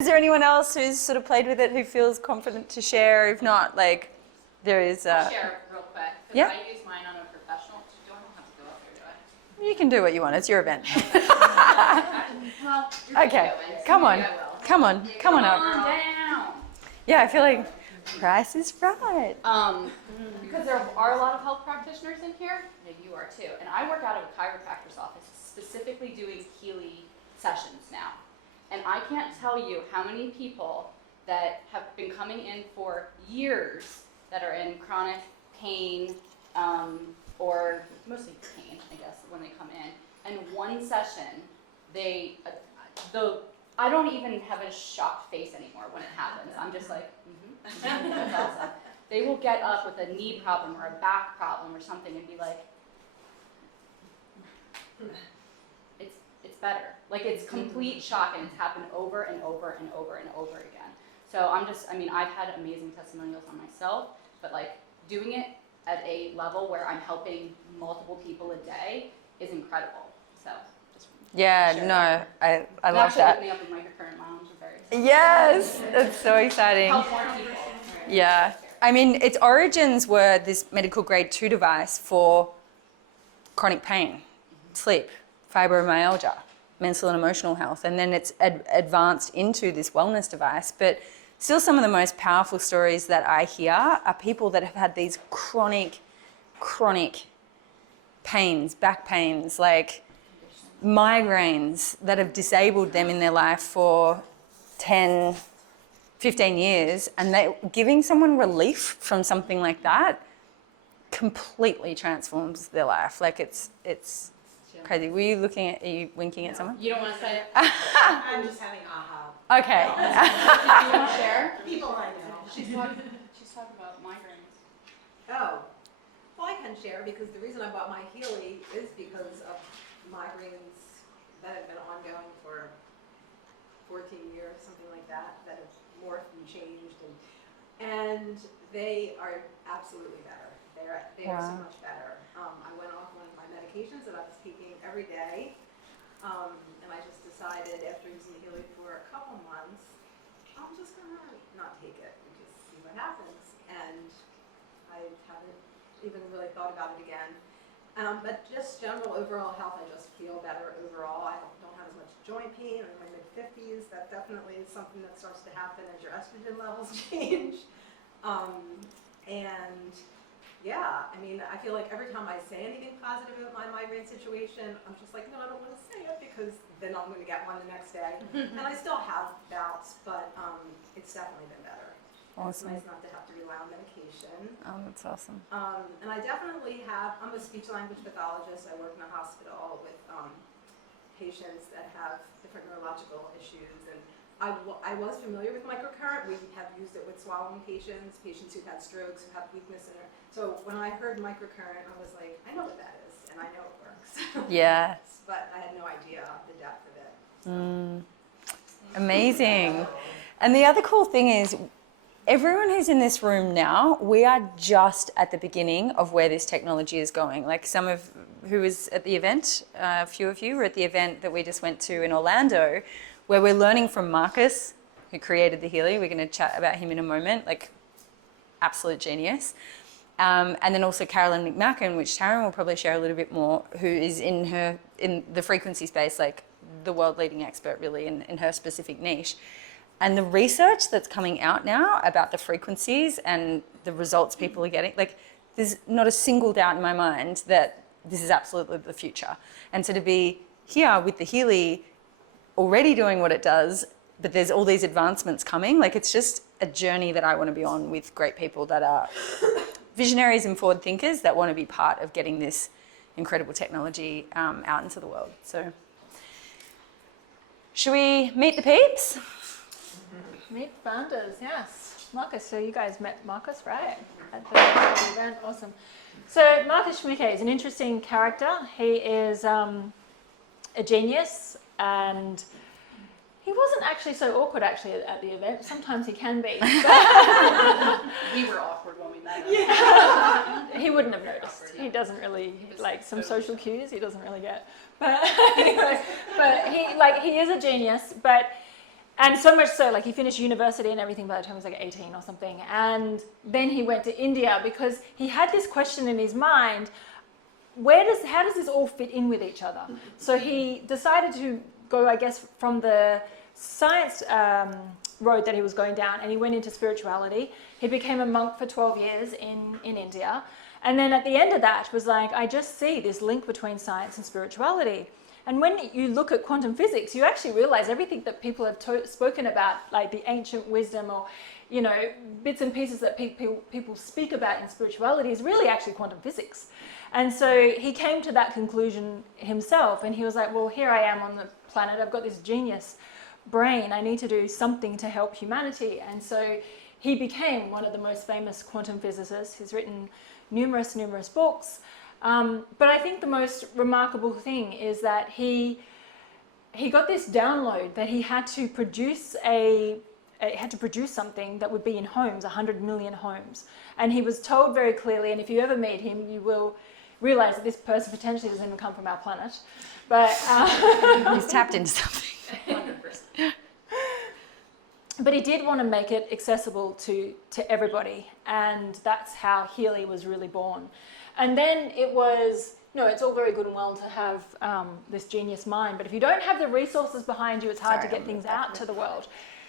Is there anyone else who's sort of played with it who feels confident to share? If not, like, there is... I'll share real quick, because yeah? I use mine on a professional. Do I don't have to go up there, do I? You can do what you want. It's your event. Well, okay, come on. Come on up. Calm down. Yeah, I feel like price is right. Because there are a lot of health practitioners in here, maybe you are too, and I work out of a chiropractor's office specifically doing Healy sessions now. And I can't tell you how many people that have been coming in for years that are in chronic pain, or mostly pain, I guess, when they come in. And one session, I don't even have a shocked face anymore when it happens. I'm just like, that's awesome. They will get up with a knee problem or a back problem or something and be like, it's better. Like, it's complete shock, and it's happened over and over and over and over again. So I've had amazing testimonials on myself, but like doing it at a level where I'm helping multiple people a day is incredible. So I love that. that. Opening up a microcurrent lounge is very exciting. Yes, it's so exciting. Help more people. Yeah. I mean, its origins were this medical grade 2 device for chronic pain, sleep, fibromyalgia, mental and emotional health, and then it's advanced into this wellness device. But still, some of the most powerful stories that I hear are people that have had these chronic pains, back pains, like migraines that have disabled them in their life for 10, 15 years, and giving someone relief from something like that completely transforms their life. Like, it's crazy. Are you winking at someone? You don't want to say it? I'm just having aha. Okay. You want to share? People I know. She's talking about migraines. Oh, well, I can share because the reason I bought my Healy is because of migraines that have been ongoing for 14 years, something like that have morphed and changed, and they are absolutely better. They are so much better. I went off one of my medications that I was taking every day, and I just decided after using the Healy for a couple months, I'm just gonna not take it and just see what happens. And I haven't even really thought about it again. But just general overall health, I just feel better overall. I don't have as much joint pain. I'm in my mid-50s. That definitely is something that starts to happen as your estrogen levels change. And yeah, I mean, I feel like every time I say anything positive about my migraine situation, I'm just like, no, I don't want to say it because then I'm going to get one the next day. And I still have bouts, but it's definitely been better. Awesome. It's nice not to have to rely on medication. Oh, that's awesome. And I definitely I'm a speech language pathologist. I work in a hospital with patients that have different neurological issues. And I was familiar with microcurrent. We have used it with swallowing patients who've had strokes, who have weakness in it. So when I heard microcurrent, I was like, I know what that is, and I know it works. Yeah. But I had no idea the depth of it. Amazing. And the other cool thing is, everyone who's in this room now, we are just at the beginning of where this technology is going. Like, some of who was at the event, a few of you were at the event that we just went to in Orlando, where we're learning from Marcus, who created the Healy. We're going to chat about him in a moment, like absolute genius. And then also Carolyn McMacken, which Taryn will probably share a little bit more, who is in the frequency space, like the world leading expert really in her specific niche. And the research that's coming out now about the frequencies and the results people are getting, like, there's not a single doubt in my mind that this is absolutely the future. And so to be here with the Healy already doing what it does, but there's all these advancements coming, like, it's just a journey that I want to be on with great people that are visionaries and forward thinkers that want to be part of getting this incredible technology out into the world. So should we meet the peeps? Meet founders, yes. Marcus, so you guys met Marcus, right? At the event, awesome. So Marcus Schmieke is an interesting character. He is a genius, and he wasn't actually so awkward actually at the event. Sometimes he can be. We were awkward when we met him. Yeah. He wouldn't have noticed. He doesn't really, like, some social cues he doesn't really get. But anyway, but he is a genius, but And so much so, like he finished university and everything by the time he was like 18 or something. And then he went to India because he had this question in his mind, how does this all fit in with each other? So he decided to go, I guess, from the science road that he was going down, and he went into spirituality. He became a monk for 12 years in India. And then at the end of that was like, I just see this link between science and spirituality. And when you look at quantum physics, you actually realize everything that people have spoken about, like the ancient wisdom or, you know, bits and pieces that people speak about in spirituality is really actually quantum physics. And so he came to that conclusion himself, and he was like, well, here I am on the planet. I've got this genius brain. I need to do something to help humanity. And so he became one of the most famous quantum physicists. He's written numerous books. But I think the most remarkable thing is that he got this download that he had to produce something that would be in homes, 100 million homes. And he was told very clearly, and if you ever meet him, you will realize that this person potentially doesn't even come from our planet. But he's tapped into something. 100%. But he did want to make it accessible to everybody, and that's how Healy was really born. And then it was, it's all very good and well to have this genius mind, but if you don't have the resources behind you, it's hard to get things out to the world.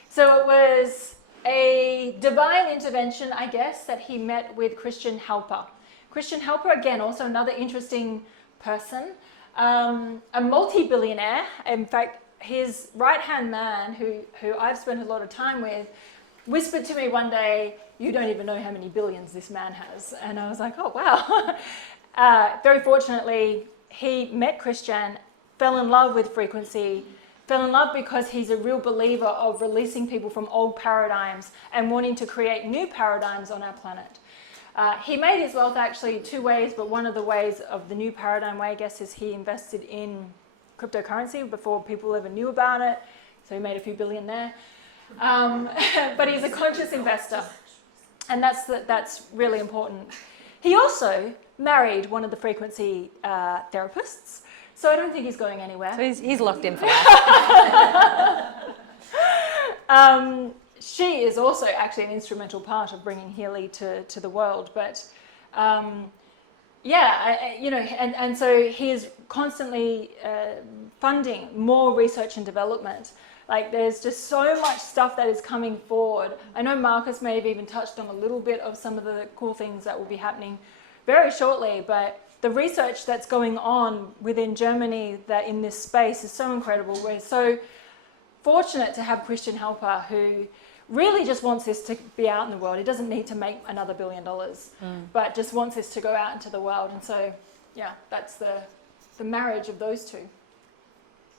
So it was a divine intervention, I guess, that he met with Christian Helper. Christian Helper, again, also another interesting person, a multi-billionaire. In fact, his right-hand man, who I've spent a lot of time with, whispered to me one day, you don't even know how many billions this man has. And I was like, oh, wow. Very fortunately, he met Christian, fell in love with frequency, fell in love because he's a real believer of releasing people from old paradigms and wanting to create new paradigms on our planet. He made his wealth actually two ways, but one of the ways of the new paradigm way, I guess, is he invested in cryptocurrency before people ever knew about it. So he made a few billion there. But he's a conscious investor, and that's really important. He also married one of the frequency therapists, so I don't think he's going anywhere. So he's locked in for life. She is also actually an instrumental part of bringing Healy to the world, but and so he is constantly funding more research and development. Like there's just so much stuff that is coming forward. I know Marcus may have even touched on a little bit of some of the cool things that will be happening very shortly, but the research that's going on within Germany that in this space is so incredible. We're so fortunate to have Christian Helper, who really just wants this to be out in the world. He doesn't need to make another $1 billion, but just wants this to go out into the world. And so, yeah, that's the marriage of those two.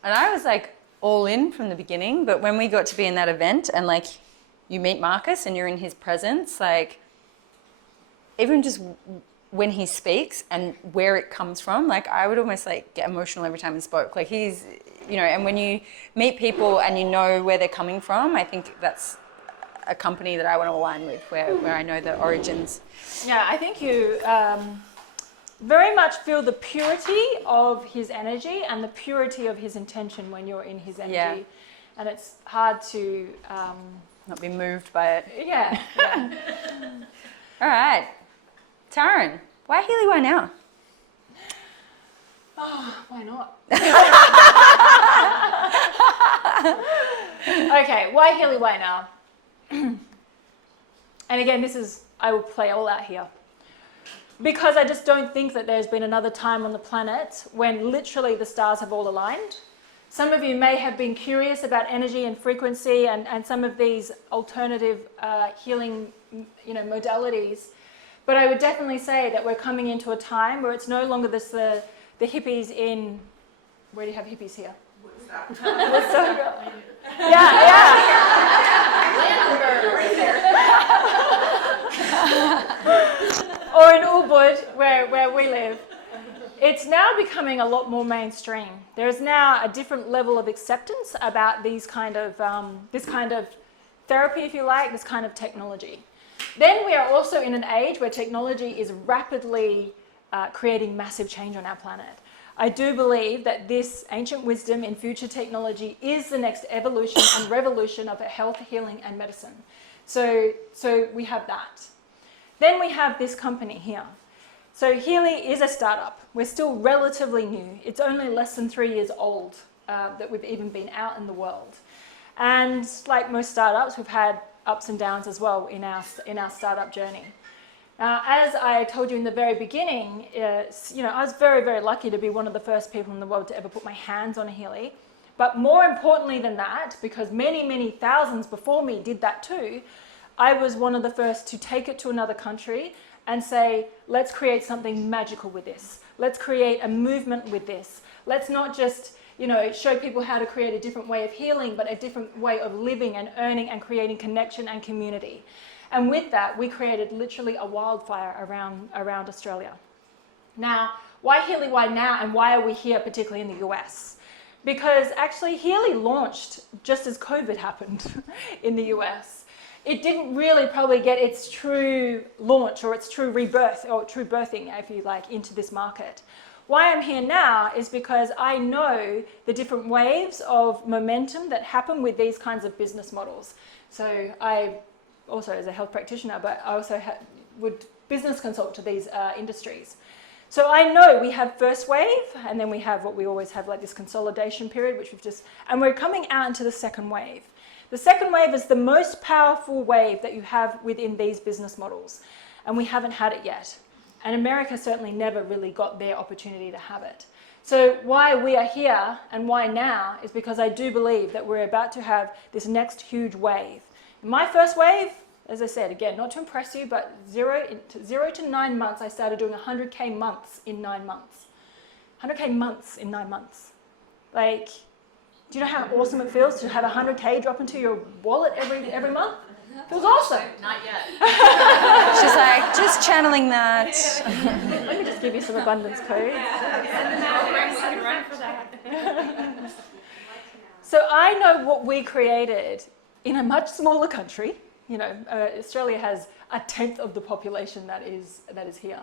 And I was like all in from the beginning, but when we got to be in that event and like you meet Marcus and you're in his presence, like even just when he speaks and where it comes from, like I would almost like get emotional every time he spoke. Like he's, and when you meet people and you know where they're coming from, I think that's a company that I want to align with, where I know the origins. Yeah, I think you very much feel the purity of his energy and the purity of his intention when you're in his energy. Yeah. And it's hard to... not be moved by it. Yeah. All right. Taryn, why Healy, why now? Oh, why not? Okay, why Healy, why now? And again, I will play all out here. Because I just don't think that there's been another time on the planet when literally the stars have all aligned. Some of you may have been curious about energy and frequency and some of these alternative healing modalities. But I would definitely say that we're coming into a time where it's no longer the hippies in... Where do you have hippies here? Woodstock. Or in Ubud, where we live. It's now becoming a lot more mainstream. There is now a different level of acceptance about this kind of therapy, if you like, this kind of technology. Then we are also in an age where technology is rapidly creating massive change on our planet. I do believe that this ancient wisdom in future technology is the next evolution and revolution of health, healing, and medicine. So we have that. Then we have this company here. So Healy is a startup. We're still relatively new. It's only less than 3 years old that we've even been out in the world. And like most startups, we've had ups and downs as well in our startup journey. As I told you in the very beginning, I was very, very lucky to be one of the first people in the world to ever put my hands on a Healy. But more importantly than that, because many, many thousands before me did that too, I was one of the first to take it to another country and say, let's create something magical with this. Let's create a movement with this. Let's not just, show people how to create a different way of healing, but a different way of living and earning and creating connection and community. And with that, we created literally a wildfire around Australia. Now, why Healy, why now, and why are we here, particularly in the US? Because actually Healy launched just as COVID happened in the US. It didn't really probably get its true launch or its true rebirth or true birthing, if you like, into this market. Why I'm here now is because I know the different waves of momentum that happen with these kinds of business models. So I also as a health practitioner, but I also would business consult to these industries. So I know we have first wave, and then we have what we always have, like this consolidation period, which and we're coming out into the second wave. The second wave is the most powerful wave that you have within these business models, and we haven't had it yet. And America certainly never really got their opportunity to have it. So why we are here and why now is because I do believe that we're about to have this next huge wave. My first wave, as I said, again, not to impress you, but 0 to 9 months, I started doing 100K months in 9 months. 100K months in 9 months. Like, do you know how awesome it feels to have 100K drop into your wallet every month? It feels awesome. Not yet. She's like, just channeling that. Let me just give you some abundance codes. So I know what we created in a much smaller country. Australia has 1/10 of the population that is here.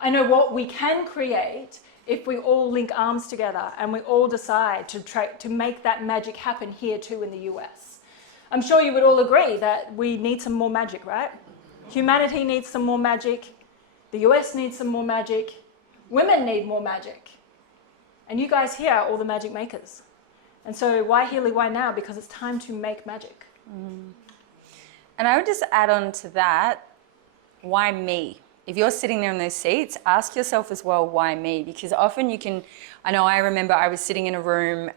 I know what we can create if we all link arms together and we all decide to make that magic happen here too in the US. I'm sure you would all agree that we need some more magic, right? Humanity needs some more magic. The US needs some more magic. Women need more magic. And you guys here are all the magic makers. And so why Healy, why now? Because it's time to make magic. And I would just add on to that, why me? If you're sitting there in those seats, ask yourself as well, why me? Because often I remember I was sitting in a room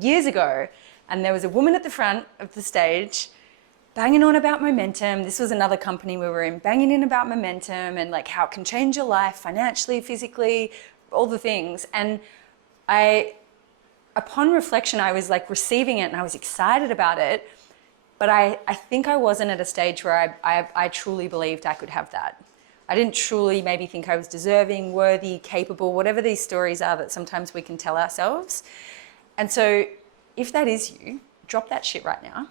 years ago, and there was a woman at the front of the stage banging on about momentum. This was another company we were in, banging in about momentum and like how it can change your life financially, physically, all the things. And upon reflection, I was like receiving it and I was excited about it. But I think I wasn't at a stage where I truly believed I could have that. I didn't truly maybe think I was deserving, worthy, capable, whatever these stories are that sometimes we can tell ourselves. And so if that is you, drop that shit right now.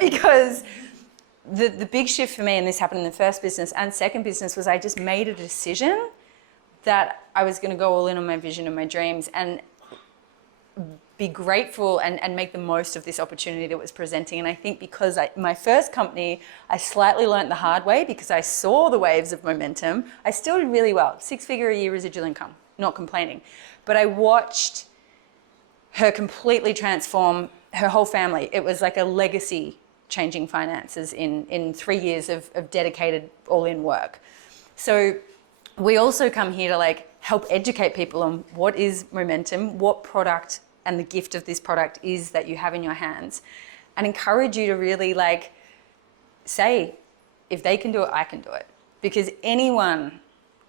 Because the big shift for me, and this happened in the first business and second business, was I just made a decision that I was going to go all in on my vision and my dreams and be grateful and make the most of this opportunity that was presenting. And I think because my first company, I slightly learnt the hard way because I saw the waves of momentum. I still did really well, 6-figure a year residual income, not complaining. But I watched her completely transform her whole family. It was like a legacy changing finances in 3 years of dedicated all-in work. So we also come here to like help educate people on what is momentum, what product and the gift of this product is that you have in your hands, and encourage you to really like say, if they can do it, I can do it. Because any one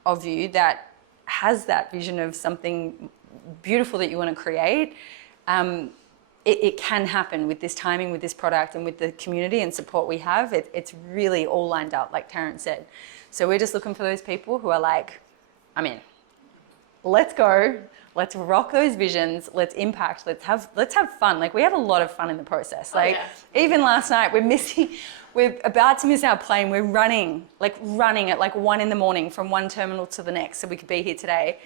of you that has that vision of something beautiful that you want to create, it can happen with this timing, with this product, and with the community and support we have. It's really all lined up, like Taryn said. So we're just looking for those people who are like, I'm in. Let's go. Let's rock those visions. Let's impact. Let's have fun. Like we have a lot of fun in the process. Like even last night, we're about to miss our plane. We're running at like 1 a.m. from one terminal to the next so we could be here today.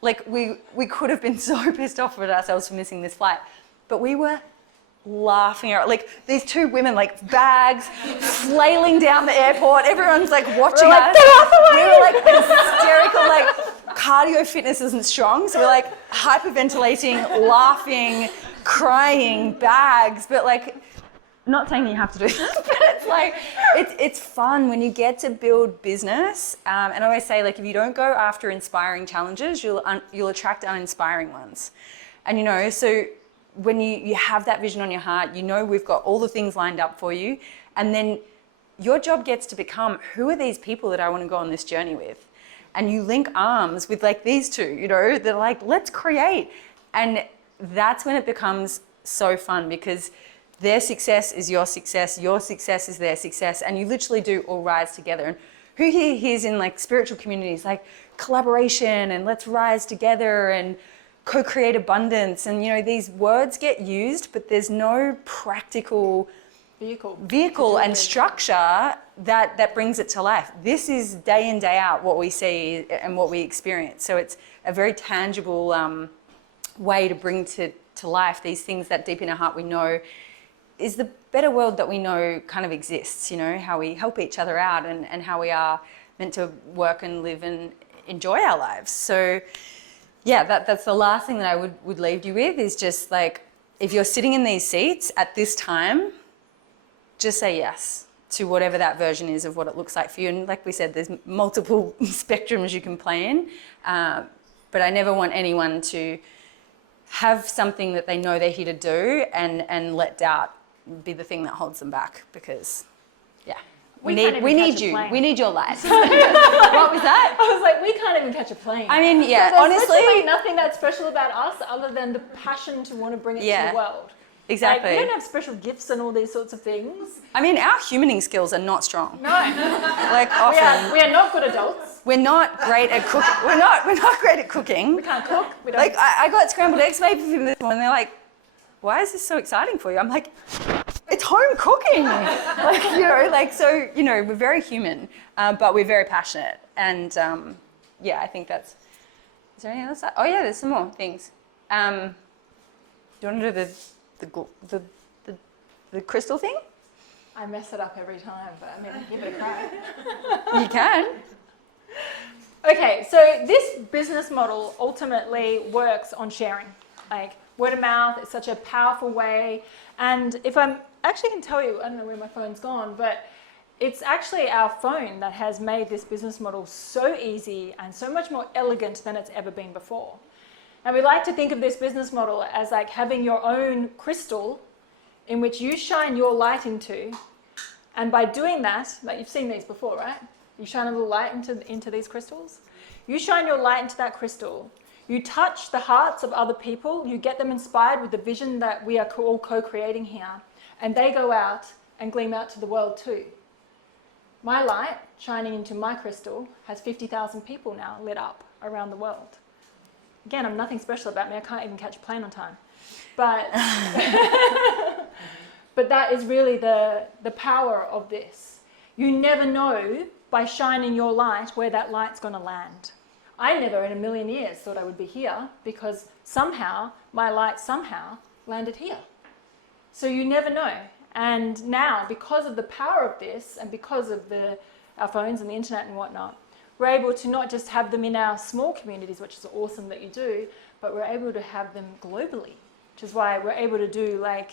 Like we could have been so pissed off at ourselves for missing this flight, but we were laughing at like these two women, like bags flailing down the airport. Everyone's like watching us. We were like hysterical, like cardio fitness isn't strong, so we're like hyperventilating, laughing, crying, bags, but like not saying you have to do that, but it's like it's fun when you get to build business. And I always say, like, if you don't go after inspiring challenges, you'll attract uninspiring ones. And you know, so when you have that vision on your heart, you know we've got all the things lined up for you, and then your job gets to become, who are these people that I want to go on this journey with? And you link arms with like these two, you know, they're like, let's create. And that's when it becomes so fun, because their success is your success is their success, and you literally do all rise together. And who here hears in like spiritual communities, like collaboration and let's rise together and co-create abundance, and you know, these words get used, but there's no practical vehicle and structure that brings it to life. This is day in, day out what we see and what we experience. So it's a very tangible way to bring to life these things that deep in our heart we know is the better world that we know kind of exists, you know, how we help each other out and how we are meant to work and live and enjoy our lives. So yeah, that's the last thing that I would leave you with, is just like, if you're sitting in these seats at this time, just say yes to whatever that version is of what it looks like for you. And like we said, there's multiple spectrums you can play in, but I never want anyone to have something that they know they're here to do and let doubt be the thing that holds them back, because yeah. We need you. We need your light. What was that? I was like, we can't even catch a plane. I mean, yeah, there's honestly, literally nothing that's special about us other than the passion to want to bring it to the world. Exactly. Like, we don't have special gifts and all these sorts of things. I mean, our humaning skills are not strong. No. Like often. We are not good adults. We're not great at cooking. We're not great at cooking. We can't cook. We don't. Like I got scrambled eggs made for them this morning. They're like, "Why is this so exciting for you?" I'm like, it's home cooking. Like, you know, like, so, you know, we're very human, but we're very passionate. And yeah, I think that's, is there any other side? Oh yeah, there's some more things. Do you want to do the crystal thing? I mess it up every time, but I mean, give it a crack. You can. Okay, so this business model ultimately works on sharing. Like, word of mouth is such a powerful way. And if I'm actually can tell you, I don't know where my phone's gone, but it's actually our phone that has made this business model so easy and so much more elegant than it's ever been before. And we like to think of this business model as like having your own crystal in which you shine your light into. And by doing that, like, you've seen these before, right? You shine a little light into these crystals. You shine your light into that crystal. You touch the hearts of other people. You get them inspired with the vision that we are all co-creating here. And they go out and gleam out to the world too. My light shining into my crystal has 50,000 people now lit up around the world. Again, I'm nothing special about me. I can't even catch a plane on time. But, but that is really the power of this. You never know by shining your light where that light's going to land. I never in a million years thought I would be here, because somehow my light somehow landed here. So you never know. And now, because of the power of this and because of our phones and the internet and whatnot, we're able to not just have them in our small communities, which is awesome that you do, but we're able to have them globally, which is why we're able to do, like,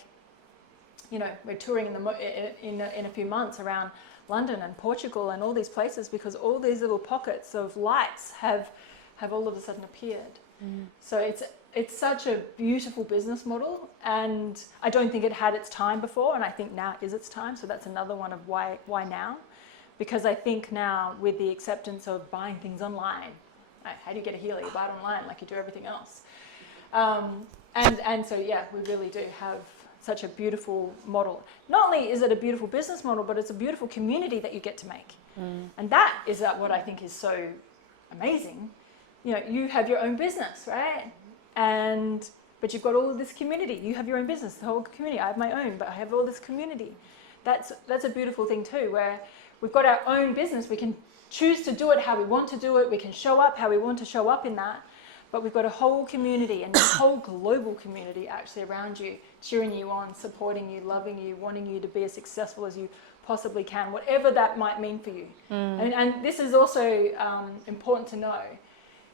you know, we're touring in a few months around London and Portugal and all these places, because all these little pockets of lights have all of a sudden appeared. So it's such a beautiful business model, and I don't think it had its time before, and I think now is its time. So that's another one of why now, because I think now with the acceptance of buying things online, like, how do you get a Healy? You buy it online like you do everything else. And so yeah, we really do have such a beautiful model. Not only is it a beautiful business model, but it's a beautiful community that you get to make. And that is what I think is so amazing. You know, you have your own business, right? But you've got all of this community. You have your own business, the whole community. I have my own, but I have all this community. That's a beautiful thing too, where we've got our own business. We can choose to do it how we want to do it. We can show up how we want to show up in that. but we've got a whole community and a whole global community actually around you, cheering you on, supporting you, loving you, wanting you to be as successful as you possibly can, whatever that might mean for you. And this is also important to know.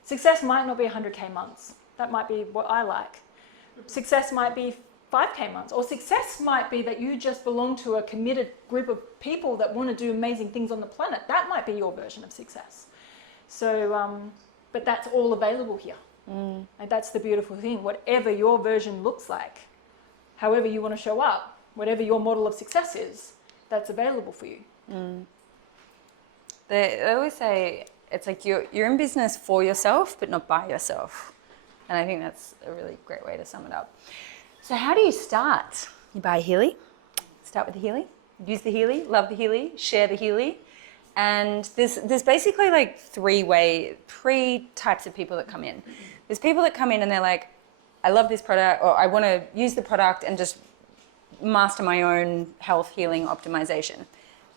Success might not be 100K months. That might be what I like. Success might be 5K months, or success might be that you just belong to a committed group of people that want to do amazing things on the planet. That might be your version of success. So, but that's all available here. And that's the beautiful thing. Whatever your version looks like, however you want to show up, whatever your model of success is, that's available for you. They always say it's like you're in business for yourself, but not by yourself. And I think that's a really great way to sum it up. So how do you start? You buy a Healy, start with the Healy, use the Healy, love the Healy, share the Healy. And there's basically like three types of people that come in. There's people that come in and they're like, I love this product, or I want to use the product and just master my own health, healing, optimization.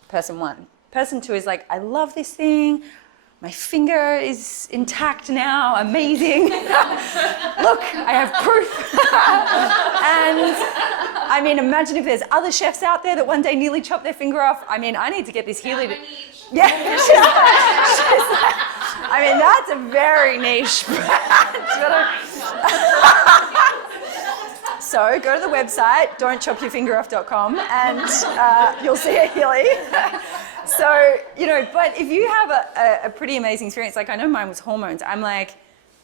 Person one. Person two is like, I love this thing. My finger is intact now, amazing. Look, I have proof. And I mean, imagine if there's other chefs out there that one day nearly chopped their finger off. I mean, I need to get this Healy. Yeah, I mean, that's a very niche brand. So go to the website, don'tchopyourfingeroff.com, and you'll see a Healy. So, but if you have a pretty amazing experience, like I know mine was hormones, I'm like,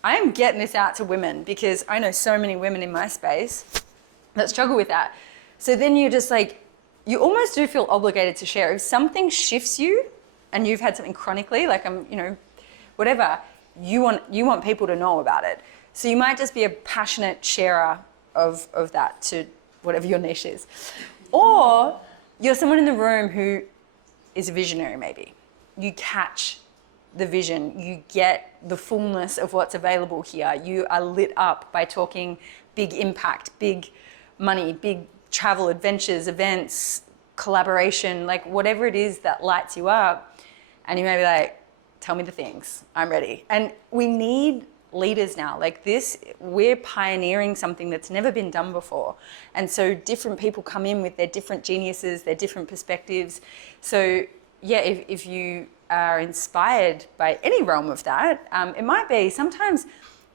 I'm getting this out to women because I know so many women in my space that struggle with that. So then you're just like, you almost do feel obligated to share. If something shifts you and you've had something chronically, like whatever, you want people to know about it. So you might just be a passionate sharer of that to whatever your niche is. Or you're someone in the room who is a visionary maybe. You catch the vision, you get the fullness of what's available here. You are lit up by talking big impact, big money, big travel, adventures, events, collaboration, like whatever it is that lights you up. And you may be like, tell me the things, I'm ready. And we need leaders now like this. We're pioneering something that's never been done before. And so different people come in with their different geniuses, their different perspectives. So yeah, if you are inspired by any realm of that, it might be sometimes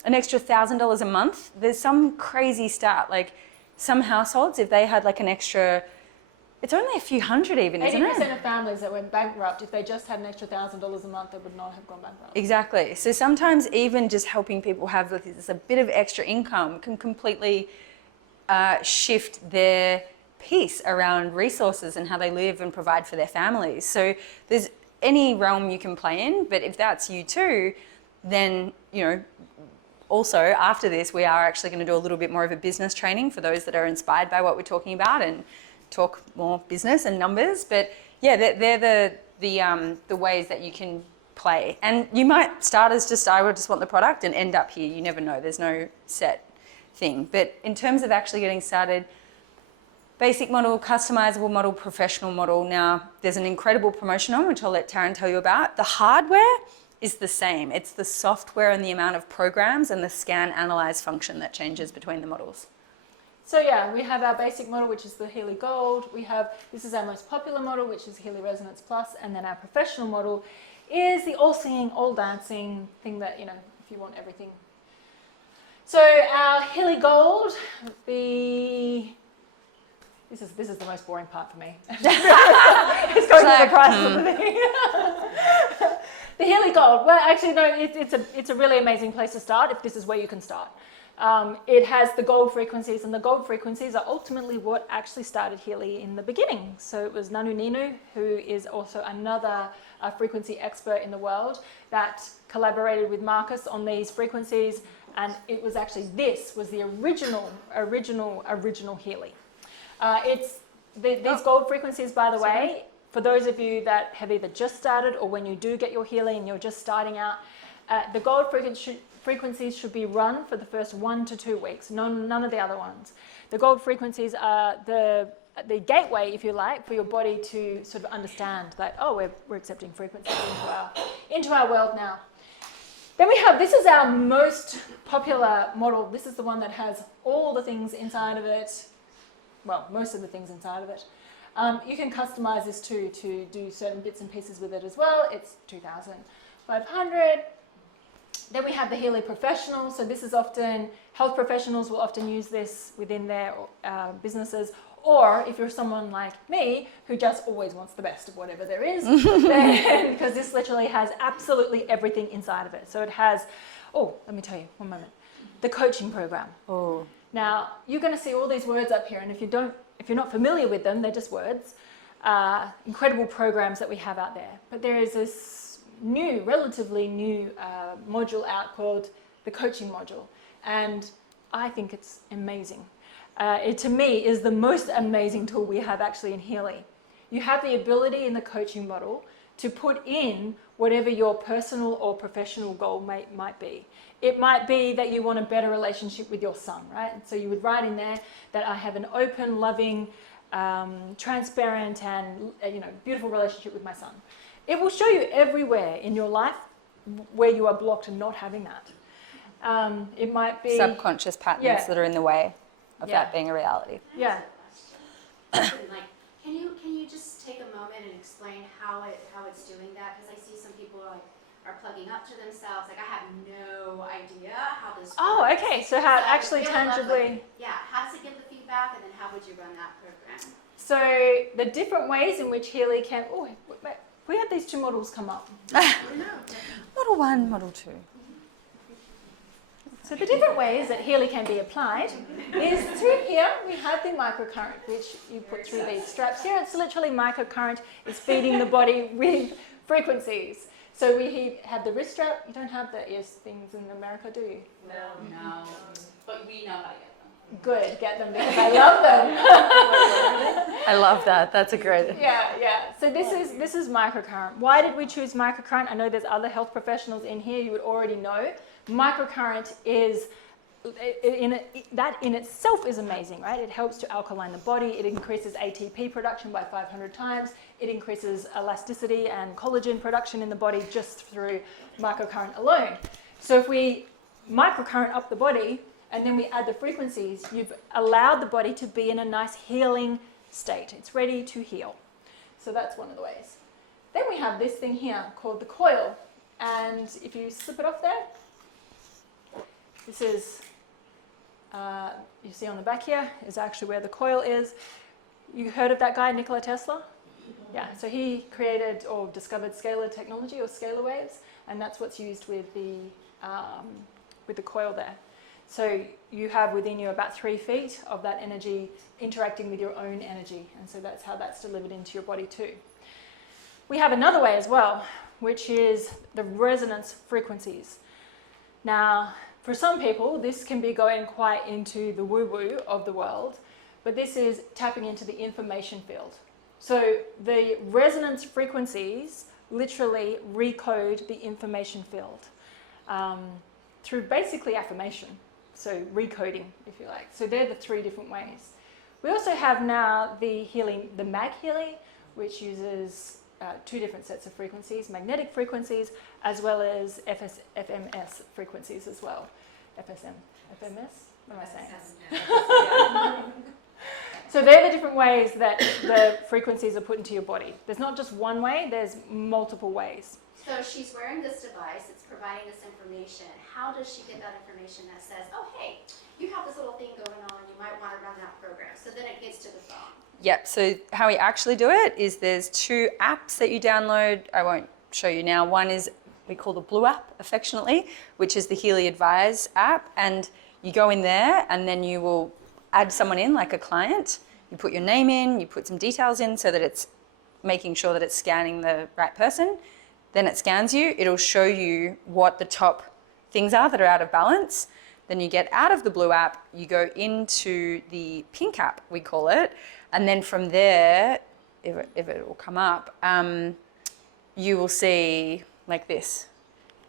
an extra $1,000 a month. There's some crazy stat, like some households, if they had like an extra, it's only a few hundred even, isn't it? 80% of families that went bankrupt, if they just had an extra $1,000 a month, they would not have gone bankrupt. Exactly. So sometimes even just helping people have this, a bit of extra income can completely shift their piece around resources and how they live and provide for their families. So there's any realm you can play in, but if that's you too, then, also after this, we are actually going to do a little bit more of a business training for those that are inspired by what we're talking about and talk more business and numbers. But yeah, they're the ways that you can play. And you might start as just, I would just want the product and end up here. You never know. There's no set thing. But in terms of actually getting started, basic model, customizable model, professional model. Now, there's an incredible promotion on, which I'll let Taryn tell you about. The hardware is the same. It's the software and the amount of programs and the scan analyze function that changes between the models. So yeah, we have our basic model, which is the Healy Gold. This is our most popular model, which is Healy Resonance Plus. And then our professional model is the all singing, all dancing thing that, if you want everything. So our Healy Gold, This is the most boring part for me. It's going through the prices of the thing. The Healy Gold. Well, actually, no. It's a really amazing place to start if this is where you can start. It has the gold frequencies, and the gold frequencies are ultimately what actually started Healy in the beginning. So it was Nanu Ninu, who is also another frequency expert in the world, that collaborated with Marcus on these frequencies, and it was actually this was the original Healy. These gold frequencies, by the way, for those of you that have either just started or when you do get your Healy and you're just starting out, the gold frequencies should be run for the first 1 to 2 weeks, none of the other ones. The gold frequencies are the gateway, if you like, for your body to sort of understand that, oh, we're accepting frequencies into our world now. Then we have, this is our most popular model. This is the one that has all the things inside of it. Well, most of the things inside of it. You can customize this too to do certain bits and pieces with it as well. It's 2,500. Then we have the Healy Professional. So this is often, health professionals will often use this within their businesses. Or if you're someone like me who just always wants the best of whatever there is, then, because this literally has absolutely everything inside of it. So it has, let me tell you, one moment. The coaching program. Oh. Now, you're going to see all these words up here, and if you're not familiar with them, they're just words. Incredible programs that we have out there. But there is this relatively new module out called the coaching module. And I think it's amazing. It, to me, is the most amazing tool we have actually in Healy. You have the ability in the coaching model to put in whatever your personal or professional goal might be. It might be that you want a better relationship with your son, right? So you would write in there that I have an open, loving, transparent, and beautiful relationship with my son. It will show you everywhere in your life where you are blocked and not having that. It might be subconscious patterns that are in the way of that being a reality. Yeah. Like, can you just take a moment and explain how it's doing that? Because I see some people are plugging up to themselves. Like, I have no idea how this works. Oh, okay. So how it actually I would love, tangibly... how does it give the feedback, and then how would you run that program? So the different ways in which Healy can... Oh, wait, we had these two models come up. Model 1, Model 2. So the different ways that Healy can be applied is through here. We have the microcurrent, which you put through these straps here. It's literally microcurrent. It's feeding the body with frequencies. So we have the wrist strap. You don't have the ears things in America, do you? No. But we know how to get them. Good, get them because I love them. I love that. That's a great... Yeah. So this is microcurrent. Why did we choose microcurrent? I know there's other health professionals in here you would already know. Microcurrent is, that in itself is amazing, right? It helps to alkaline the body. It increases ATP production by 500 times. It increases elasticity and collagen production in the body just through microcurrent alone. So if we microcurrent up the body and then we add the frequencies, you've allowed the body to be in a nice healing state. It's ready to heal. So that's one of the ways. Then we have this thing here called the coil. And if you slip it off there, this is, you see on the back here, is actually where the coil is. You heard of that guy, Nikola Tesla? Yeah, so he created or discovered scalar technology or scalar waves, and that's what's used with the coil there. So you have within you about 3 feet of that energy interacting with your own energy, and so that's how that's delivered into your body too. We have another way as well, which is the resonance frequencies. Now, for some people, this can be going quite into the woo-woo of the world, but this is tapping into the information field. So the resonance frequencies literally recode the information field through basically affirmation, so recoding, if you like. So they're the 3 different ways. We also have now the mag Healy, which uses 2 different sets of frequencies, magnetic frequencies, as well as FMS frequencies as well. FMS? What am I saying? So they're the different ways that the frequencies are put into your body. There's not just one way, there's multiple ways. So she's wearing this device, it's providing this information. How does she get that information that says, oh, hey, you have this little thing going on, you might want to run that program. So then it gets to the phone. Yep, so how we actually do it is there's 2 apps that you download. I won't show you now. One is we call the Blue app, affectionately, which is the Healy Advise app. And you go in there and then you will add someone in, like a client. You put your name in, you put some details in so that it's making sure that it's scanning the right person. Then it scans you. It'll show you what the top things are that are out of balance. Then you get out of the Blue app, you go into the Pink app, we call it. And then from there, if it will come up, you will see like this.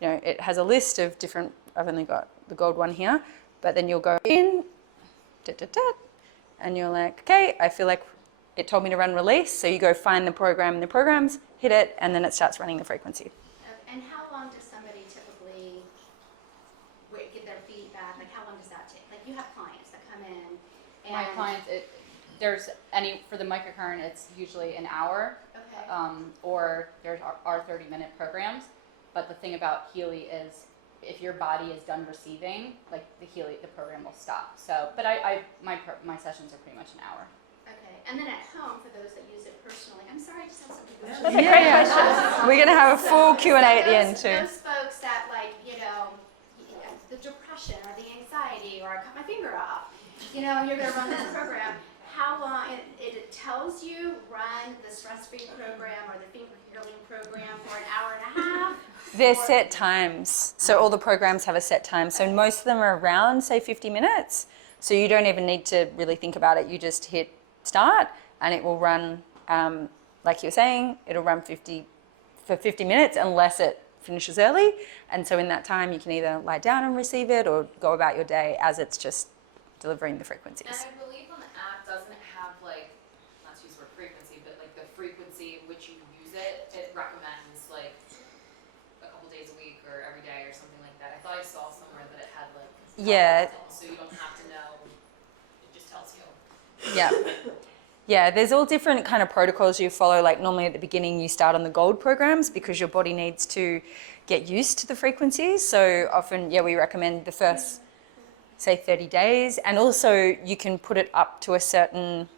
You know, it has a list of different, I've only got the gold one here, but then you'll go in, and you're like, okay, I feel like it told me to run release. So you go find the program in the programs, hit it, and then it starts running the frequency. And how long does somebody typically My clients, there's for the microcurrent, it's usually an hour, Okay. or there's our 30-minute programs. But the thing about Healy is, if your body is done receiving, like the program will stop. So, but my sessions are pretty much an hour. Okay. And then at home, for those that use it personally, I'm sorry, I just have some people. That's a great question. We're going to have a full Q&A at the end too. Those folks that the depression or the anxiety, or I cut my finger off, you're going to run this program. How long, it tells you run the stress-free program or the finger healing program for an hour and a half? They're set times. So all the programs have a set time. So most of them are around, say, 50 minutes. So you don't even need to really think about it. You just hit start and it will run, like you were saying, it'll run for 50 minutes unless it finishes early. And so in that time, you can either lie down and receive it or go about your day as it's just delivering the frequencies. And I believe on the app doesn't have not to use the word frequency, but the frequency in which you use it, it recommends a couple days a week or every day or something like that. I thought I saw somewhere that it had Yeah. so you don't have to know, it just tells you. Yeah. Yeah, there's all different kind of protocols you follow. Like normally at the beginning you start on the gold programs because your body needs to get used to the frequencies. So often, we recommend the first, say 30 days. And also you can put it up to a certain,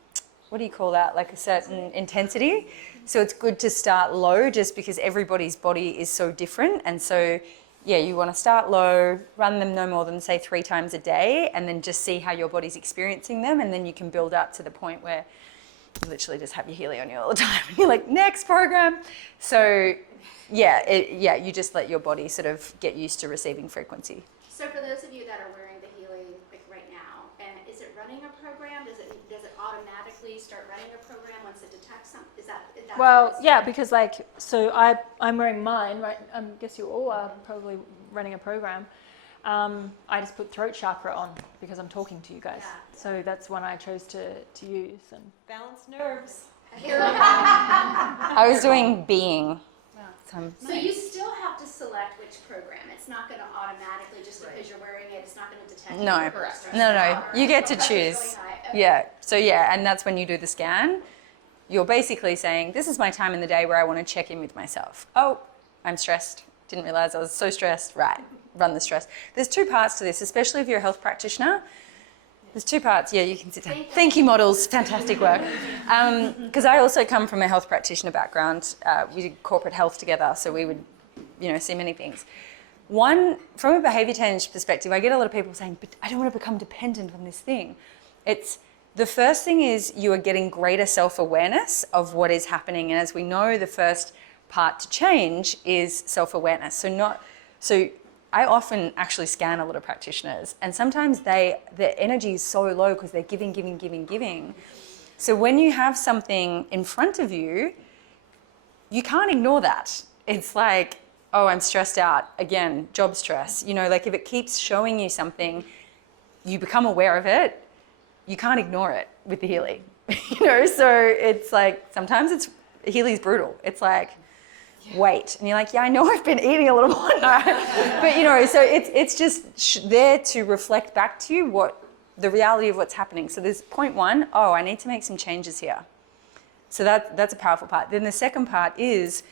what do you call that? Like a certain intensity. So it's good to start low just because everybody's body is so different. And so, you want to start low, run them no more than say 3 times a day, and then just see how your body's experiencing them. And then you can build up to the point where you literally just have your Healy on you all the time. And you're like, next program. So you just let your body sort of get used to receiving frequency. So for those of you that are wearing the Healy right now, and is it running a program? Does it automatically start running a program once it detects something? Is that Well, yeah, because so I'm wearing mine, right? I guess you all are probably running a program. I just put throat chakra on because I'm talking to you guys. Yeah. So that's one I chose to use. And Balance nerves. I was doing being. So you still have to select which program. It's not going to automatically, just because you're wearing it, it's not going to detect. No. you for stress No, out or you get to pressure is choose. really high. Okay. Yeah. So and that's when you do the scan. You're basically saying, this is my time in the day where I want to check in with myself. Oh, I'm stressed. Didn't realize I was so stressed. Right. Run the stress. There's 2 parts to this, especially if you're a health practitioner. There's 2 parts. Yeah, you can sit down. Thank you, models. Fantastic work. Because I also come from a health practitioner background. We did corporate health together, so we would, see many things. One, from a behavior change perspective, I get a lot of people saying, but I don't want to become dependent on this thing. The first thing is you are getting greater self-awareness of what is happening. And as we know, the first part to change is self-awareness. So I often actually scan a lot of practitioners, and sometimes their energy is so low because they're giving. So when you have something in front of you, you can't ignore that. It's like, oh, I'm stressed out. Again, job stress. If it keeps showing you something, you become aware of it. You can't ignore it with the Healy. So it's like, sometimes Healy's brutal. It's like, wait. And you're like, I know I've been eating a little more. But, so it's just there to reflect back to you the reality of what's happening. So there's point 1, I need to make some changes here. So that's a powerful part. Then the second part is,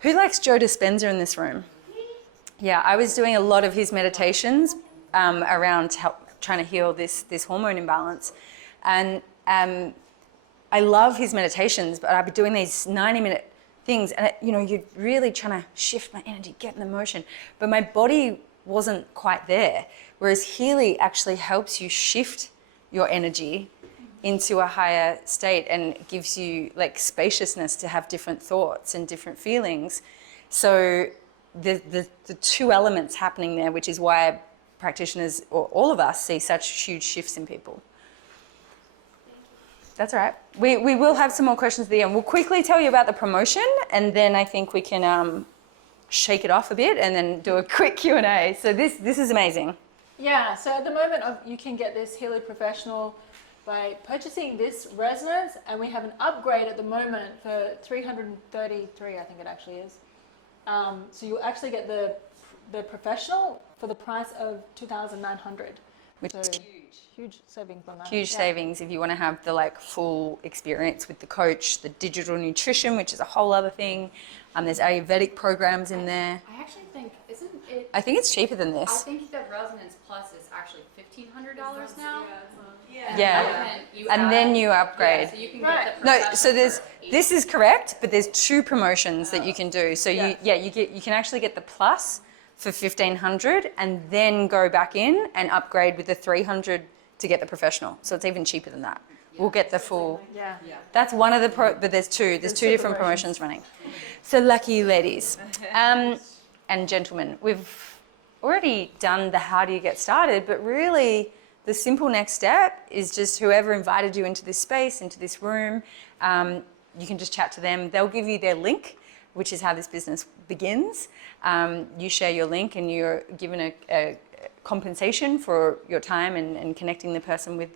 who likes Joe Dispenza in this room? Yeah, I was doing a lot of his meditations around trying to heal this hormone imbalance. And I love his meditations, but I've been doing these 90-minute things, and you're really trying to shift my energy, get in the motion, but my body wasn't quite there. Whereas Healy actually helps you shift your energy into a higher state and gives you spaciousness to have different thoughts and different feelings. So the 2 elements happening there, which is why practitioners, or all of us, see such huge shifts in people. That's all right. We will have some more questions at the end. We'll quickly tell you about the promotion, and then I think we can shake it off a bit and then do a quick Q&A. So this is amazing. yeah, so at the moment you can get this Healy Professional by purchasing this resonance, and we have an upgrade at the moment for $333, I think it actually is. So you'll actually get the Professional for the price of $2,900. Which So is huge. Huge savings on that. Huge Yeah. savings if you want to have the like full experience with the coach, the digital nutrition, which is a whole other thing. There's Ayurvedic programs in there. I actually think, isn't it? I think it's cheaper than I this. think that Resonance Plus is actually $1,500 now. Yeah. And then you upgrade. So you can Right. get the No, professional so there's for $8. this is correct, but there's 2 promotions that you can do. So you can actually get the plus for 1,500 and then go back in and upgrade with the 300 to get the professional. So it's even cheaper than that. We'll get the full. Yeah. That's one of the but there's two. There's 2 different promotions running. So lucky you ladies and gentlemen, we've already done the how do you get started, but really the simple next step is just whoever invited you into this space, into this room, you can just chat to them. They'll give you their link, which is how this business begins. You share your link and you're given a compensation for your time and connecting the person with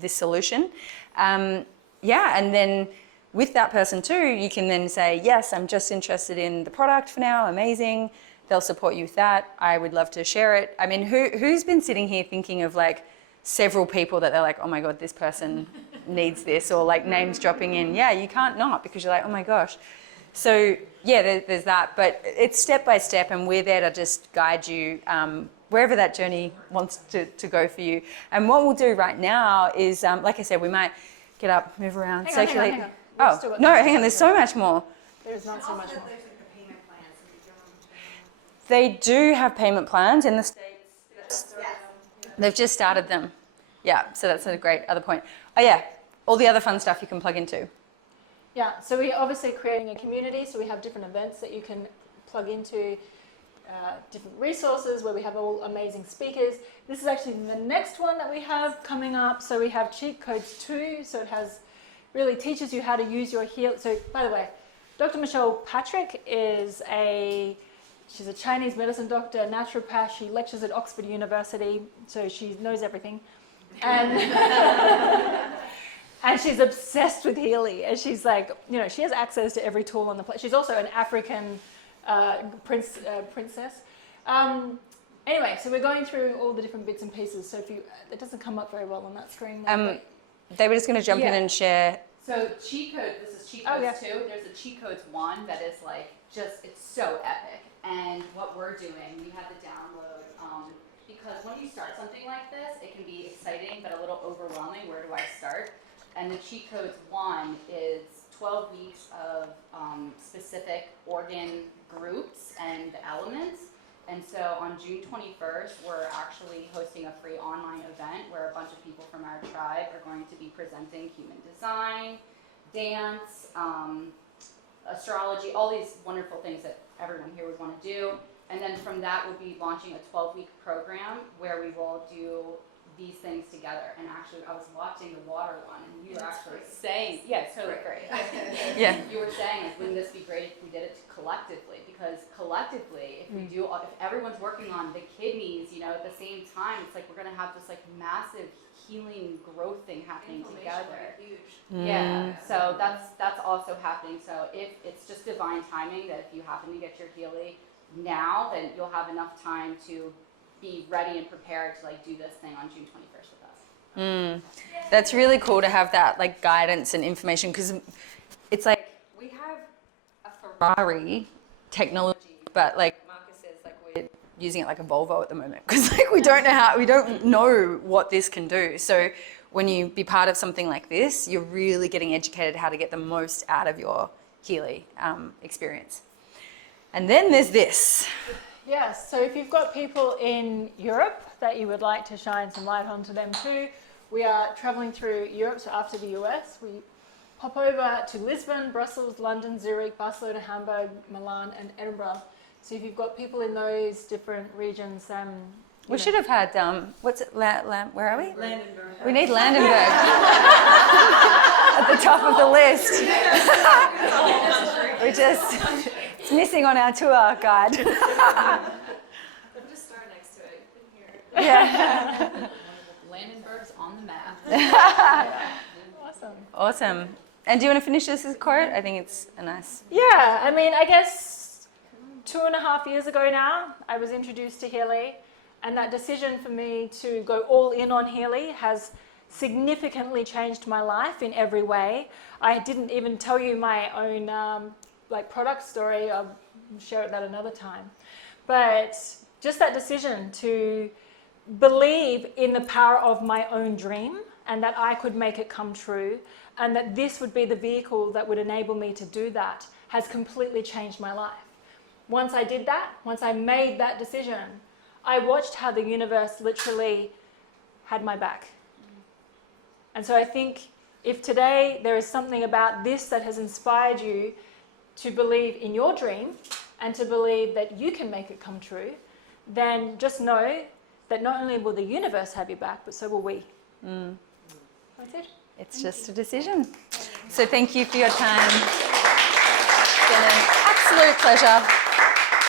this solution. And then with that person too, you can then say, yes, I'm just interested in the product for now, amazing. They'll support you with that. I would love to share it. I mean, who's been sitting here thinking of like several people that they're like, oh my God, this person needs this, or like names dropping in. Yeah, you can't not, because you're like, oh my gosh. So yeah, there's that, but it's step by step, and we're there to just guide you wherever that journey wants to go for you. And what we'll do right now is, like I said, we might get up, move around, Hang on, circulate. hang on. We've still Oh, got no, some hang on, stuff there's to so go. much more. There's not so much more. There's like the payment plans and you don't. They do have payment plans in the States. They've just started them. Yeah, so that's a great other point. Oh yeah, all the other fun stuff you can plug into. Yeah, so we're obviously creating a community, so we have different events that you can plug into, different resources where we have all amazing speakers. This is actually the next one that we have coming up. So we have cheat codes too, so it really teaches you how to use your Healy. So by the way, Dr. Michelle Patrick she's a Chinese medicine doctor, naturopath. She lectures at Oxford University, so she knows everything. And and she's obsessed with Healy, and she's like, she has access to every tool on the planet. She's also an African princess. Anyway, so we're going through all the different bits and pieces. So it doesn't come up very well on that screen. They were just going to jump in and share. So cheat code, this is cheat codes 2. There's a cheat codes 1 that is like it's so epic. And what we're doing, we have to download, because when you start something like this, it can be exciting but a little overwhelming. Where do I start? And the cheat codes 1 is 12 weeks of specific organ groups and elements. And so on June 21st, we're actually hosting a free online event where a bunch of people from our tribe are going to be presenting human design, dance, astrology, all these wonderful things that everyone here would want to do. And then from that, we'll be launching a 12-week program where we will do these things together. And actually, I was watching the water one, and you were actually saying, yeah, it's totally great. Yeah. You were saying, like, wouldn't this be great if we did it collectively? Because collectively, if everyone's working on the kidneys, at the same time, it's like we're gonna have this like massive healing growth thing happening together. Yeah, so that's also happening. So if it's just divine timing that if you happen to get your Healy now, then you'll have enough time to be ready and prepared to like do this thing on June 21st with us. That's really cool to have that like guidance and information, because it's like we have a Ferrari technology, but like Marcus says, like we're using it like a Volvo at the moment, because like we don't know what this can do. So when you be part of something like this, you're really getting educated how to get the most out of your Healy experience. And then there's this. Yes, so if you've got people in Europe that you would like to shine some light onto them too, we are traveling through Europe. So after the US, we pop over to Lisbon, Brussels, London, Zurich, Barcelona, Hamburg, Milan, and Edinburgh. So if you've got people in those different regions, We should have had, what's it, where are we? Landenberg. We need Landenberg at the top of the list. It's missing on our tour guide. We'll just start next to it. Here. Yeah. Landenberg's on the map. Awesome. And do you want to finish this quote? I think it's a nice. Yeah, I mean, I guess 2.5 years ago now, I was introduced to Healy. And that decision for me to go all in on Healy has significantly changed my life in every way. I didn't even tell you my own product story. I'll share that another time. But just that decision to believe in the power of my own dream and that I could make it come true, and that this would be the vehicle that would enable me to do that, has completely changed my life. Once I did that, once I made that decision, I watched how the universe literally had my back. And so I think if today there is something about this that has inspired you to believe in your dream and to believe that you can make it come true, then just know that not only will the universe have your back, but so will we. That's it. It's just a decision. So thank you for your time. It's been an absolute pleasure.